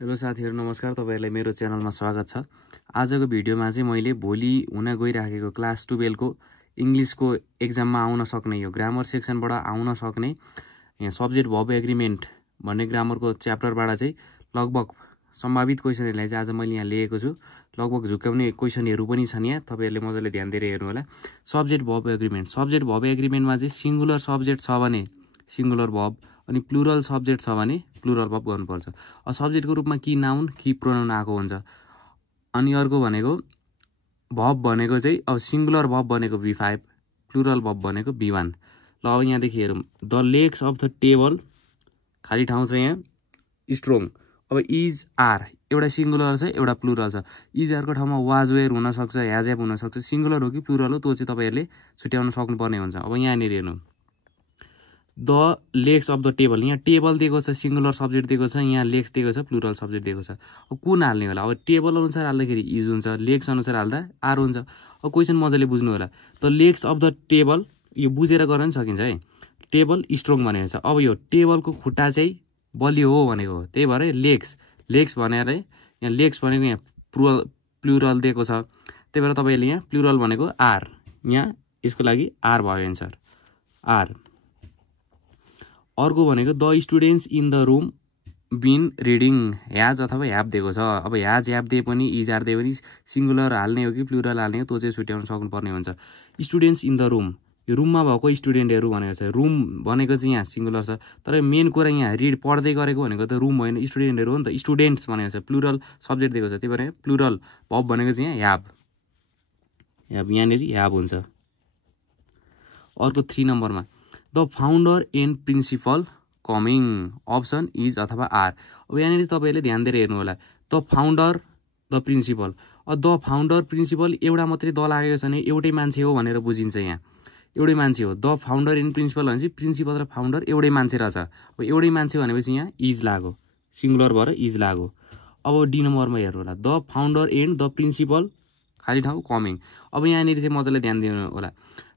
Hello साथीहरु नमस्कार तपाईहरुलाई मेरो च्यानलमा स्वागत छ। आजको भिडियोमा चाहिँ मैले भोलि हुन गइराखेको क्लास 12 को इंग्लिशको एक्जाममा आउन सक्ने यो ग्रामर सेक्सनबाट आउन सक्ने यहाँ सब्जेक्ट भर्ब एग्रीमेन्ट भन्ने ग्रामरको च्याप्टरबाट चाहिँ लगभग सम्भावित क्वेशनहरुलाई चाहिँ आज मैले यहाँ लिएको छु। लगभग झुक्काउने क्वेशनहरु पनि छन् यहाँ, तपाईहरुले मजाले ध्यान दिएर हेर्नु होला। सब्जेक्ट भर्ब एग्रीमेन्टमा चाहिँ सिंगुलर सब्जेक्ट छ भने सिंगुलर भर्ब अनि प्लुरल सब्जेक्ट छ भने प्लुरल भर्ब गर्नुपर्छ। सब्जेक्टको रूपमा कि नाउन कि प्रोनाउन आएको हुन्छ। अनि अर्को भनेको भर्ब भनेको चाहिँ अब सिंगुलर भर्ब भनेको V5, प्लुरल भर्ब भनेको V1। ल अब यहाँ देखि हेरौं। The legs of the table खाली ठाउँ छ यहाँ स्ट्रङ। अब इज आर एउटा सिंगुलर छ एउटा प्लुरल छ। इज आर को ठाउँमा वाज वेयर हुन सक्छ, ह्याज हैव हुन सक्छ। सिंगुलर हो कि प्लुरल हो त्यो चाहिँ तपाईहरुले छुट्याउन सक्नुपर्ने हुन्छ। अब यहाँ नि हेर्नु the legs of the table, यहाँ टेबल दिएको छ, सिंगुलर सब्जेक्ट दिएको छ, यहाँ लेग्स दिएको छ, प्लुरल सब्जेक्ट दिएको छ। अब कुन हाल्ने होला? अब टेबल अनुसार हाल्दाखेरि इज हुन्छ, लेग्स अनुसार हाल्दा आर हुन्छ। अब क्वेशन मजाले बुझ्नु होला। The legs of the table यो बुझेर गर्न सकिन्छ है। टेबल स्ट्रङ भनेको छ। अब यो टेबलको खुट्टा चाहिँ बलियो हो भनेको हो, त्यही भएर लेग्स भनेर यहाँ लेग्स भनेको यहाँ प्लुरल दिएको छ, त्यही भएर तपाईले यहाँ प्लुरल भनेको आर, यहाँ यसको लागि आर भयो एन्सर आर। अर्को भनेको the students in the room been reading, has अथवा ह्याभ दिएको छ। अब ह्याज ह्याभ दिए पनि इज आर दिए पनि सिंगुलर हाल्ने हो कि प्लुरल हाल्ने हो त्यो चाहिँ छुट्याउन सक्नुपर्ने हुन्छ। स्टुडेन्ट्स इन द रुम, यो रुममा भएको स्टुडेन्टहरु भनेको छ। रुम भनेको चाहिँ यहाँ सिंगुलर छ, तर मेन कुरा यहाँ रिड पढ्दै गरेको भनेको त रुम होइन स्टुडेन्टहरु हो नि त। स्टुडेन्ट्स भनेको छ, प्लुरल सब्जेक्ट दिएको छ, त्यही भएर प्लुरल भर्ब भनेको चाहिँ यहाँ ह्याभ यहाँनेरि ह्याभ हुन्छ। अर्को 3 नम्बरमा the founder and principal coming, option is अथवा आर। अब यहाँनिर तपाईहरुले ध्यान दिएर हेर्नु होला। The founder the principal, the founder principal एउटा मात्रै द लागेको छ भने एउटै मान्छे हो भनेर बुझिन्छ। यहाँ एउटै मान्छे हो। द फाउन्डर एन्ड प्रिन्सिपल भनेपछि प्रिन्सिपल र फाउन्डर एउटै मान्छे रहेछ। अब एउटै मान्छे भनेपछि यहाँ इज लाग्यो, सिंगुलर भएर इज लाग्यो। अब डी नम्बरमा हेर्नु होला। The founder and the principal खाली ठाउँ कमिङ। अब यहाँनिर चाहिँ मजाले ध्यान दिनु होला।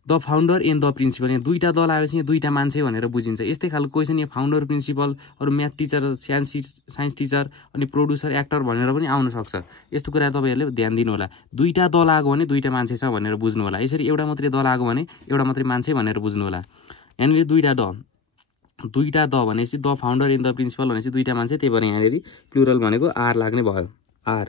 The founder and the principal, यहाँ दुईटा द लागेपछि यहाँ दुईटा मान्छे भनेर बुझिन्छ। यस्तै खालको क्वेशन यहाँ फाउन्डर प्रिन्सिपल अरु म्याथ टिचर, साइन्स टिचर अनि प्रोड्युसर एक्टर भनेर पनि आउन सक्छ। यस्तो कुरा तपाईहरुले ध्यान दिनु होला। दुईटा द लाग्यो भने दुईटा मान्छे छ भनेर बुझ्नु होला। यसरी एउटा मात्रै द लाग्यो भने एउटा मात्रै मान्छे भनेर बुझ्नु होला। यहाँनिर दुईटा द भनेपछि the founder and the principal भनेपछि दुईटा मान्छे, त्यही भएर यहाँनिर प्लुरल भनेको आर लाग्ने भयो आर।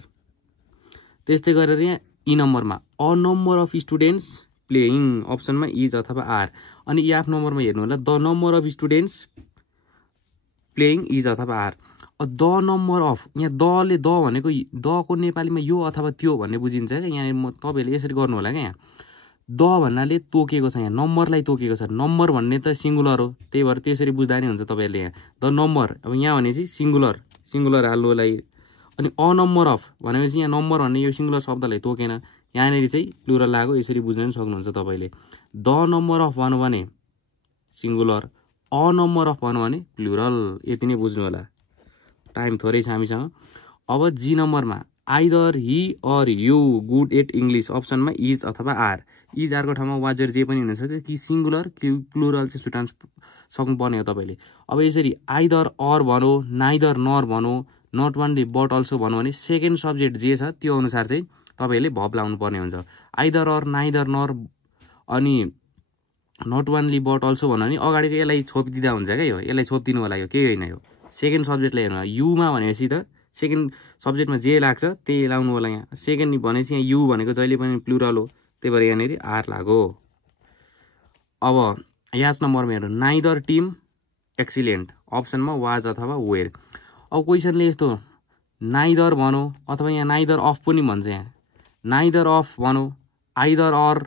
त्यस्तै गरेर यहाँ ई नम्बरमा a number of students playing, अप्सनमा इज अथवा आर। अनि एफ नम्बरमा हेर्नु होला। The number of students playing is अथवा आर। द नम्बर अफ, यहाँ दले द भनेको दको नेपालीमा यो अथवा त्यो भन्ने बुझिन्छ क्या। यहाँ तपाईहरुले यसरी गर्नु होला क्या। यहाँ द भन्नाले तोकेको छ, यहाँ नम्बरलाई तोकेको छ। नम्बर भन्ने त सिंगुलर हो, त्यही भएर त्यसरी बुझ्दा नि हुन्छ तपाईहरुले। यहाँ द नम्बर, अब यहाँ भनेपछि सिंगुलर हाल्नु होला। अनि अ नम्बर अफ भनेपछि यहाँ नम्बर भन्ने यो सिंगुलर शब्दलाई तोकेन, यहाँनिर चाहिँ प्लुरल लाग्यो। यसरी बुझ्न पनि सक्नुहुन्छ तपाईले। द नम्बर अफ भन्नु भने सिंगुलर, अ नम्बर अफ भन्नु भने प्लुरल। यति नै बुझ्नु होला, टाइम थोरै छ हामीसँग। अब जी नम्बरमा either he or you good at English, अप्सनमा इज अथवा आर। इज आरको ठाउँमा वाजर जे पनि हुन सक्छ कि सिंगुलर कि प्लुरल चाहिँ छुटाउन सक्नुपर्ने हो तपाईले। अब यसरी आइदर अर भनौ, नाइदर नर भनौ, नट ओन्ली बट अल्सो भनौ भने सेकेन्ड सब्जेक्ट जे छ त्यो अनुसार चाहिँ तपाईले भर्ब लाउनु पर्ने हुन्छ। आइदर अर, नाइदर नर अनि नट ओन्ली बट अल्सो भन्नु भने अगाडिको यसलाई छोपिदिँदा हुन्छ क्या। यो यसलाई छोपिदिनु होला, यो केही होइन। यो सेकेन्ड सब्जेक्टलाई हेर्नु। युमा भनेपछि त सेकेन्ड सब्जेक्टमा जे लाग्छ त्यही लाउनु होला। यहाँ सेकेन्ड भनेपछि यहाँ यु भनेको जहिले पनि प्लुरल हो, त्यही भएर यहाँनिर आर लाग्यो। अब याच नम्बरमा हेर्नु। नाइदर टिम एक्सिलेन्ट, अप्सनमा वाज अथवा वेयर। अब क्वेसनले यस्तो नाइदर भनौ अथवा यहाँ नाइदर अफ पनि भन्छ। यहाँ नाइदर अफ भनौ, आइदर अर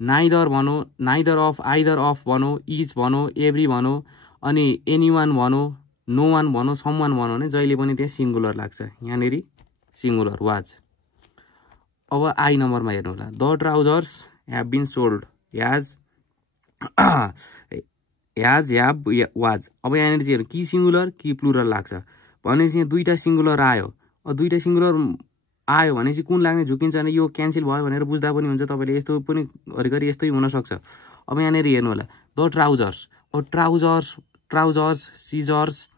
नाइदर भनौ, नाइदर अफ, आइदर अफ भनौ, इज भनौ, एभ्री भनौ अनि एनीवान भनौ, नो वान भनौ, समवान भनौ भने जहिले पनि त्यहाँ सिंगुलर लाग्छ। यहाँनिर सिंगुलर वाज। अब आई नम्बरमा हेर्नु होला। The trousers have been sold, has have was. अब यहाँनिर चाहिँ कि सिंगुलर कि प्लुरल लाग्छ भनेपछि यहाँ दुईटा सिंगुलर आयो। दुईटा सिंगुलर आयो भनेपछि कुन लाग्ने झुकिन्छ भने यो क्यान्सल भयो भनेर बुझ्दा पनि हुन्छ तपाईले। यस्तो पनि घरिघरि यस्तै हुन सक्छ। अब यहाँनिर हेर्नु होला। द ट्राउजर्स, अब ट्राउजर्स, सिजर्स,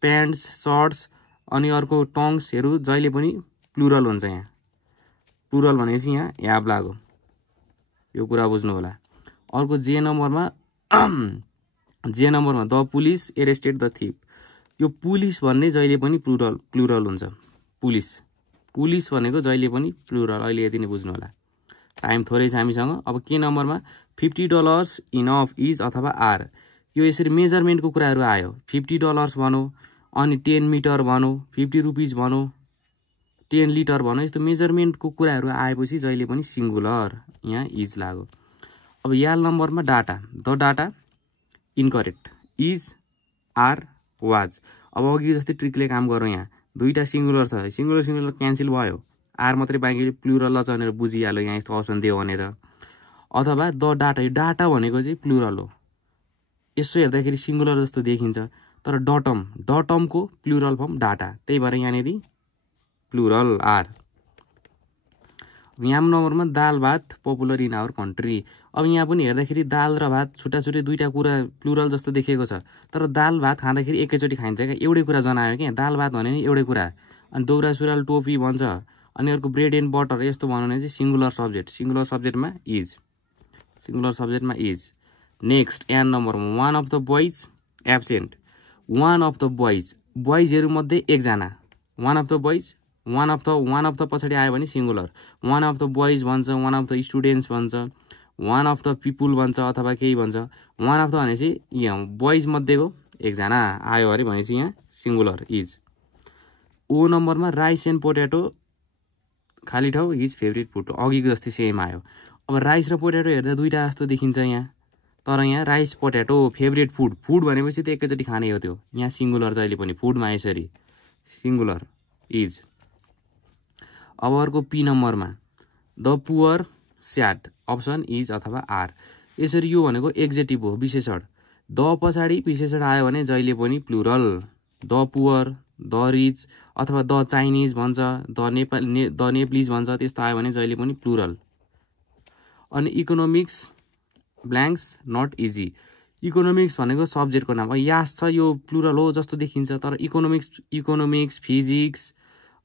प्यान्ट्स, सर्ट्स अनि अर्को टङ्ग्सहरू जहिले पनि प्लुरल हुन्छ। यहाँ प्लुरल भनेपछि यहाँ ह्याभ लाग्यो, यो कुरा बुझ्नु होला। अर्को जे नम्बरमा द पुलिस एरेस्टेड द थिप, यो पुलिस भन्ने जहिले पनि प्लुरल हुन्छ। पुलिस भनेको जहिले पनि प्लुरल। अहिले यति नै बुझ्नु होला, टाइम थोरै छ हामीसँग। अब के नम्बरमा $50 इनफ इज अथवा आर, यो यसरी मेजरमेन्टको कुराहरू आयो। $50 भनौँ, अनि 10 मिटर भनौँ, 50 रुपिज भनौँ, 10 लिटर भनौँ, यस्तो मेजरमेन्टको कुराहरू आएपछि जहिले पनि सिङ्गुलर यहाँ इज लाग्यो। अब याल नम्बरमा data, the data incorrect, is are was. अब अघि जस्तै ट्रिकले काम गरौँ। यहाँ दुईवटा सिङ्गुलर छ, सिङ्गुलर क्यान्सल भयो, आर मात्रै बाँकी प्लुरल छ भनेर बुझिहाल्यो यहाँ यस्तो अप्सन दियो भने त। अथवा द डाटा, यो डाटा भनेको चाहिँ प्लुरल हो, यसो हेर्दाखेरि सिङ्गुलर जस्तो देखिन्छ, तर डटमको प्लुरल फर्म डाटा, त्यही भएर यहाँनिर प्लुरल आर। यहाँ नम्बरमा दाल भात पपुलर इन आवर कन्ट्री। अब यहाँ पनि हेर्दाखेरि दाल र भात छुट्टा दुईवटा कुरा प्लुरल जस्तो देखेको छ, तर दाल भात खाँदाखेरि एकैचोटि खाइन्छ क्या, एउटै कुरा जनायो क्या। दाल भात भने नि एउटै कुरा, अनि दौरा सुरुवाल टोपी भन्छ, अनि अर्को ब्रेड एन्ड बटर यस्तो भन्यो भने चाहिँ सिङ्गुलर सब्जेक्टमा इज। नेक्स्ट एन नम्बरमा one of the boys absent, one of the बोइजहरू मध्ये एकजना, वान अफ द पछाडि आयो भने singular, one of the boys भन्छ, वान अफ द स्टुडेन्ट्स भन्छ, वान अफ द पिपुल भन्छ, अथवा केही भन्छ। वान अफ द भनेपछि यहाँ बोइज मध्येको एकजना आयो अरे भनेपछि यहाँ सिङ्गुलर इज। ओ नम्बरमा राइस एन्ड पोट्याटो खाली ठाउँ हिज फेभरेट फुड, अघिको जस्तै सेम आयो। अब राइस र पोट्याटो हेर्दा दुईवटा जस्तो देखिन्छ यहाँ, तर यहाँ राइस पोट्याटो फेभरेट फुड भनेपछि त एकैचोटि खाने हो त्यो। यहाँ सिङ्गुलर जहिले पनि फुडमा यसरी सिङ्गुलर इज। अब अर्को पी नम्बरमा the poor sad, option is अथवा आर। यसरी यो भनेको एक्जेक्टिभ हो, विशेषण। द पछाडि विशेषण आयो भने जहिले पनि plural, the poor, the rich, अथवा द चाइनिज भन्छ, द नेप्लिज भन्छ, त्यस्तो आयो भने जहिले पनि प्लुरल। अनि economics blanks not easy, economics भनेको सब्जेक्टको नाम। यास छ, यो प्लुरल हो जस्तो देखिन्छ, तर इकोनोमिक्स फिजिक्स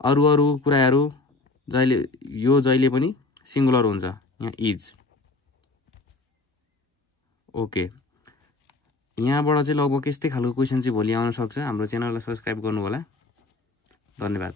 अरू कुराहरू जहिले पनि सिङ्गुलर हुन्छ, यहाँ इज। ओके, यहाँबाट चाहिँ लगभग यस्तै खालको क्वेसन चाहिँ भोलि आउन सक्छ। हाम्रो च्यानललाई सब्सक्राइब गर्नु होला। धन्यवाद।